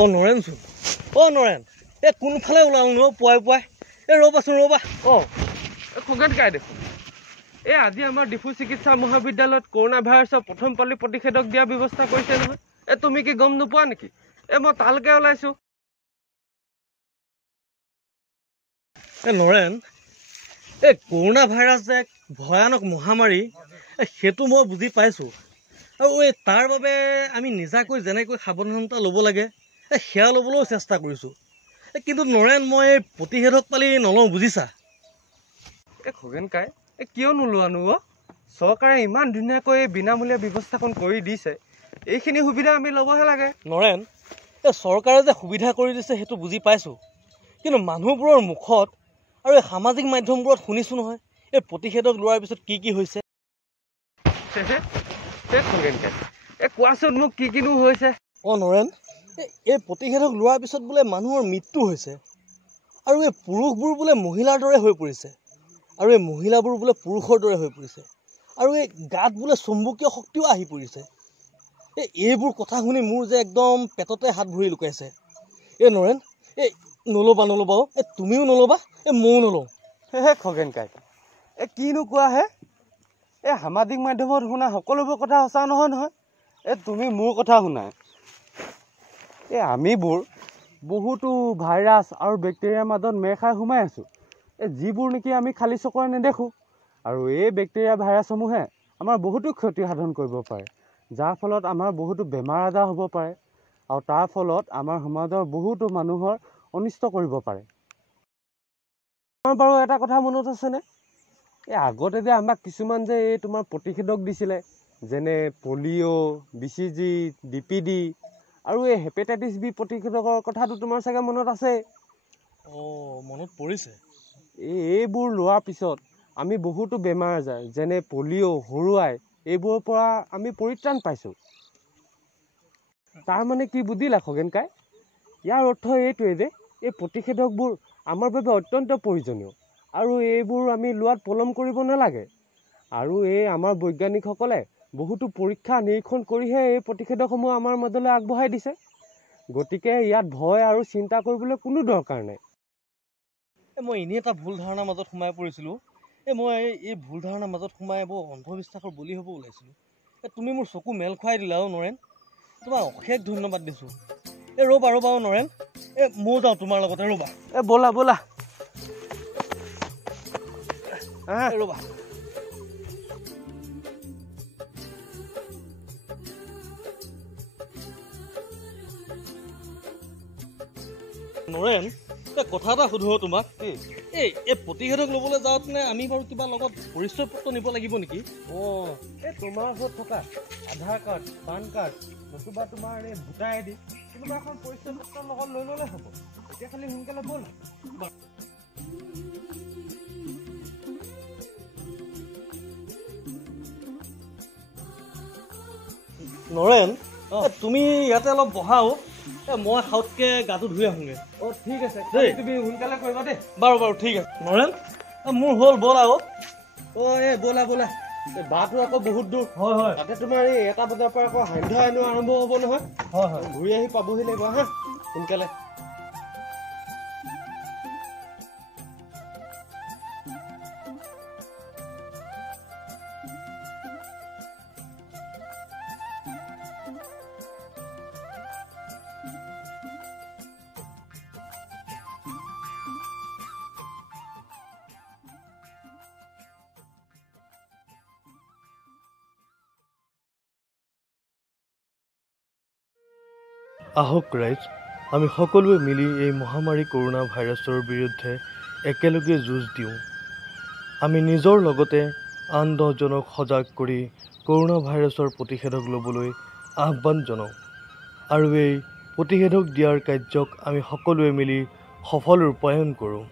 অ নৰেনচোন নৰেন কোনফালে ওলাল ন পুৱাই ৰ'বাচোন ৰ'বা খগেন কাই দেখোন আজি আমাৰ ডিফু চিকিৎসা মহাবিদ্যালয়ত কৰোণা ভাইৰাছৰ প্ৰথম পালি প্ৰতিষেধক দিয়াৰ ব্যৱস্থা কৰিছে নহয় তুমি কি গম নোপোৱা নেকি মই তালৈকে ওলাইছো নৰেন কৰোণা ভাইৰাছ যে ভয়ানক মহামাৰী সেইটো মই বুজি পাইছোঁ আৰু তাৰ বাবে আমি নিজাকৈ যেনেকৈ সাৱধানতা ল'ব লাগে সেয়া ল'বলৈও চেষ্টা কৰিছোঁ কিন্তু নৰেন মই প্ৰতিষেধক পালি নলওঁ বুজিছা খগেন কাই কিয় নোলোৱানো চৰকাৰে ইমান ধুনীয়াকৈ বিনামূলীয়া ব্যৱস্থাখন কৰি দিছে এইখিনি সুবিধা আমি ল'বহে লাগে নৰেন চৰকাৰে যে সুবিধা কৰি দিছে সেইটো বুজি পাইছোঁ কিন্তু মানুহবোৰৰ মুখত আৰু সামাজিক মাধ্যমবোৰত শুনিছোঁ নহয় এই প্ৰতিষেধক লোৱাৰ পিছত কি হৈছে খগেন কাই কোৱাচোন মোক কিনো হৈছে নৰেন এই প্ৰতিষেধক লোৱাৰ পিছত বোলে মানুহৰ মৃত্যু হৈছে আৰু এই পুৰুষবোৰ বোলে মহিলাৰ দৰে হৈ পৰিছে আৰু এই মহিলাবোৰ বোলে পুৰুষৰ দৰে হৈ পৰিছে আৰু এই গাত বোলে চুম্বকীয় শক্তিও আহি পৰিছে এইবোৰ কথা শুনি মোৰ যে একদম পেটতে হাত ভৰি লুকাইছে নৰেন নল'বা তুমিও নল'বা ময়ো নলওঁ খগেন কাই কিনো কোৱা হে সামাজিক মাধ্যমত শুনা সকলোবোৰ কথা সঁচা নহয় তুমি মোৰ কথা শুনাই আমিবোৰ বহুতো ভাইৰাছ আৰু বেক্টেৰিয়াৰ মাজত মেৰ খাই সোমাই আছো যিবোৰ নেকি আমি খালী চকুৰে নেদেখোঁ আৰু এই বেক্টেৰিয়া ভাইৰাছসমূহে আমাৰ বহুতো ক্ষতি সাধন কৰিব পাৰে যাৰ ফলত আমাৰ বহুতো বেমাৰ আজাৰ হ'ব পাৰে আৰু তাৰ ফলত আমাৰ সমাজৰ বহুতো মানুহৰ অনিষ্ট কৰিব পাৰে বাৰু এটা কথা মনত আছেনে আগতে যে আমাক কিছুমান যে এই তোমাৰ প্ৰতিষেধক দিছিলে যেনে পলিঅ' BCG DPD আৰু এই হেপাটাইটিছ বি প্ৰতিষেধকৰ কথাটো তোমাৰ চাগে মনত আছে মনত পৰিছে এইবোৰ লোৱাৰ পিছত আমি বহুতো বেমাৰ আজাৰ যেনে পলিঅ' হৰুৱাই এইবোৰৰ পৰা আমি পৰিত্ৰাণ পাইছোঁ তাৰ মানে কি বুজিলা খগেন কাই ইয়াৰ অৰ্থ এইটোৱে যে এই প্ৰতিষেধকবোৰ আমাৰ বাবে অত্যন্ত প্ৰয়োজনীয় আৰু এইবোৰ আমি লোৱাত পলম কৰিব নালাগে আৰু আমাৰ বৈজ্ঞানিকসকলে বহুতো পৰীক্ষা নিৰীক্ষণ কৰিহে এই প্ৰতিষেধকসমূহ আমাৰ মাজলৈ আগবঢ়াই দিছে গতিকে ইয়াত ভয় আৰু চিন্তা কৰিবলৈ কোনো দৰকাৰ নাই মই এনেই এটা ভুল ধাৰণাৰ মাজত সোমাই পৰিছিলোঁ মই এই ভুল ধাৰণাৰ মাজত সোমাই বৰ অন্ধবিশ্বাসৰ বলি হ'ব ওলাইছিলোঁ তুমি মোৰ চকু মেল খুৱাই দিলা নৰেন তোমাক অশেষ ধন্যবাদ দিছোঁ ৰ'বা নৰেন ময়ো যাওঁ তোমাৰ লগতে ৰ'বা ব'লা ৰ'বা নৰেন কথা এটা সুধো তোমাক এই প্ৰতিষেধক ল'বলৈ যাওঁতে আমি বাৰু কিবা লগত পৰিচয় পত্ৰ নিব লাগিব নেকি তোমাৰ ওচৰত থকা আধাৰ কাৰ্ড পান কাৰ্ড নতুবা তোমাৰ এই ভোটাৰ ID কোনোবা এখন পৰিচয় পত্ৰৰ লগত লৈ ল'লে হ'ব এতিয়া খালি সোনকালে ব'ল নৰেন তুমি ইয়াতে অলপ বহাও মই সাউতকৈ গাটো ধুই আহোঁগৈ ঠিক আছে তুমি সোনকালে কৰিবা দেই বাৰু ঠিক আছে নৰেন মোৰ হ'ল ব'ল আৰু ব'লা বাটো আকৌ বহুত দূৰ হয় তাতে তোমাৰ এই 1টা বজাৰ পৰা আকৌ সান্ধ্য আইনো আৰম্ভ হ'ব নহয় হয় ঘূৰি আহি পাবহি লাগিব হা সোনকালে আহক ৰাইজ আমি সকলোৱে মিলি এই মহামাৰী কৰোণা ভাইৰাছৰ বিৰুদ্ধে একেলগে যুঁজ দিওঁ আমি নিজৰ লগতে আন 10জনক সজাগ কৰি কৰোণা ভাইৰাছৰ প্ৰতিষেধক ল'বলৈ আহ্বান জনাওঁ আৰু এই প্ৰতিষেধক দিয়াৰ কাৰ্যক আমি সকলোৱে মিলি সফল ৰূপায়ণ কৰোঁ